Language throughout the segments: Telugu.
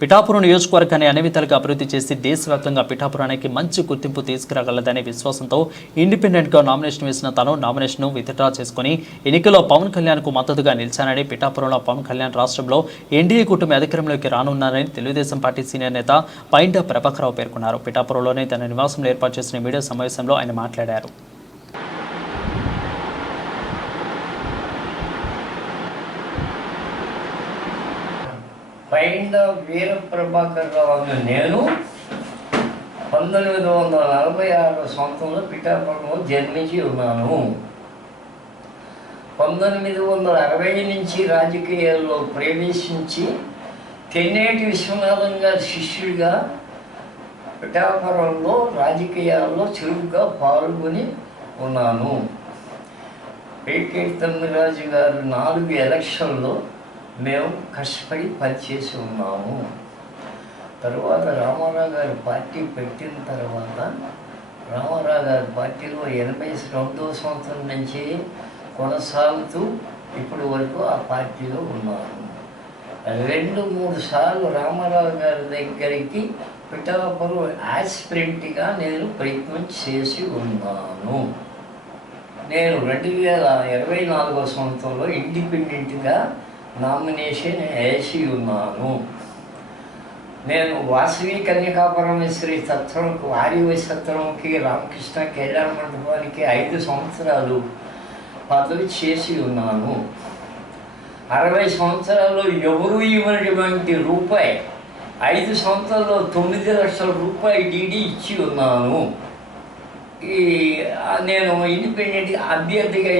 పిఠాపురం నియోజకవర్గాన్ని అన్ని విధాలుగా అభివృద్ధి చేసి దేశవ్యాప్తంగా పిఠాపురానికి మంచి గుర్తింపు తీసుకురాగలదనే విశ్వాసంతో ఇండిపెండెంట్గా నామినేషన్ వేసిన తను నామినేషన్ను విత్డ్రా చేసుకుని ఎన్నికల్లో పవన్ కళ్యాణ్కు మద్దతుగా నిలిచానని, పిఠాపురంలో పవన్ కళ్యాణ్ రాష్ట్రంలో ఎన్డీఏ కూటమి అధికారంలోకి రానున్నారని తెలుగుదేశం పార్టీ సీనియర్ నేత పైంట ప్రభాకరరావు పేర్కొన్నారు. పిఠాపురంలోనే తన నివాసంలో ఏర్పాటు చేసిన మీడియా సమావేశంలో ఆయన మాట్లాడారు. పైండ వీర ప్రభాకరరావు అనే నేను 1946 సంవత్సరంలో పిఠాపురంలో జన్మించి ఉన్నాను. 1960 నుంచి రాజకీయాల్లో ప్రవేశించి తెన్నేటి విశ్వనాథం గారి శిష్యుడిగా పిఠాపురంలో రాజకీయాల్లో చురుగ్గా పాల్గొని ఉన్నాను. పేకేటి తమ్మిరాజు గారు 4 ఎలక్షన్లో మేము కష్టపడి పనిచేసి ఉన్నాము. తర్వాత రామారావు గారు పార్టీ పెట్టిన తర్వాత రామారావు గారి పార్టీలో 82వ సంవత్సరం నుంచి కొనసాగుతూ ఇప్పటి వరకు ఆ పార్టీలో ఉన్నాను. 2-3 సార్లు రామారావు గారి దగ్గరికి పిఠాపురం యాస్పిరెంట్గా నేను ప్రయత్నం చేసి ఉన్నాను. నేను 2024వ సంవత్సరంలో ఇండిపెండెంట్గా నామినేషన్ వేసి ఉన్నాను. నేను వాసవి కన్యకాపరమేశ్వరి సత్రంకు, ఆర్యవ సత్రంకి, రామకృష్ణ కళ్యాణ మండపానికి 5 సంవత్సరాలు పదవి చేసి ఉన్నాను. 60 సంవత్సరాల్లో ఎవరు ఇవ్వనటువంటి రూపాయి 5 సంవత్సరాల్లో 9 లక్షల రూపాయలు డీడీ ఇచ్చి ఉన్నాను. నేను ఇండిపెండెంట్ అభ్యర్థిగా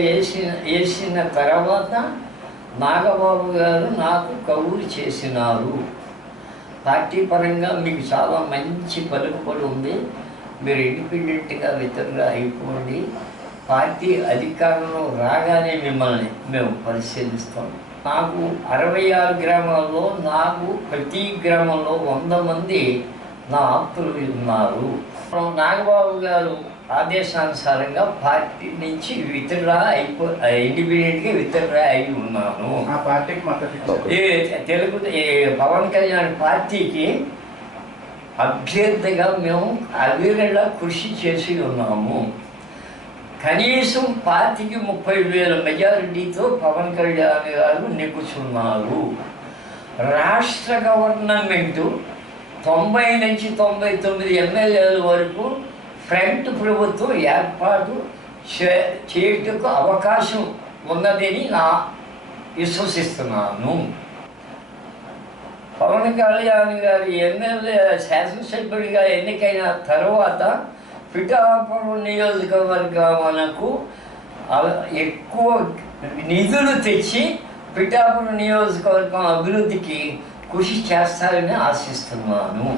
వేసిన తర్వాత నాగబాబు గారు నాకు కబూరు చేసినారు. పార్టీ పరంగా మీకు చాలా మంచి పలుకుబడి ఉంది, మీరు ఇండిపెండెంట్గా విత్డ్రా అయిపోండి, పార్టీ అధికారంలో రాగానే మిమ్మల్ని మేము పరిశీలిస్తాం. నాకు 66 గ్రామాల్లో నాకు ప్రతి గ్రామంలో 100 మంది నా ఆప్తులు ఉన్నారు. నాగబాబు గారు ఆదేశానుసారంగా పార్టీ నుంచి ఇండిపెండెంట్గా విత్డ్రా అయి ఉన్నాను. తెలుగు పవన్ కళ్యాణ్ పార్టీకి అభ్యర్థిగా మేము అవిరళ కృషి చేసి ఉన్నాము. కనీసం పార్టీకి 30,000 మెజారిటీతో పవన్ కళ్యాణ్ గారు నెగ్గుచున్నారు. రాష్ట్ర గవర్నమెంటు 90 నుంచి 99 ఎమ్మెల్యేల వరకు ఫ్రంట్ ప్రభుత్వం ఏర్పాటు చేయటకు అవకాశం ఉన్నదని విశ్వసిస్తున్నాను. పవన్ కళ్యాణ్ గారి ఎమ్మెల్యే శాసనసభ్యుడిగా ఎన్నికైన తర్వాత పిఠాపురం నియోజకవర్గమునకు ఎక్కువ నిధులు తెచ్చి పిఠాపురం నియోజకవర్గం అభివృద్ధికి కృషి చేస్తారని ఆశిస్తున్నాను.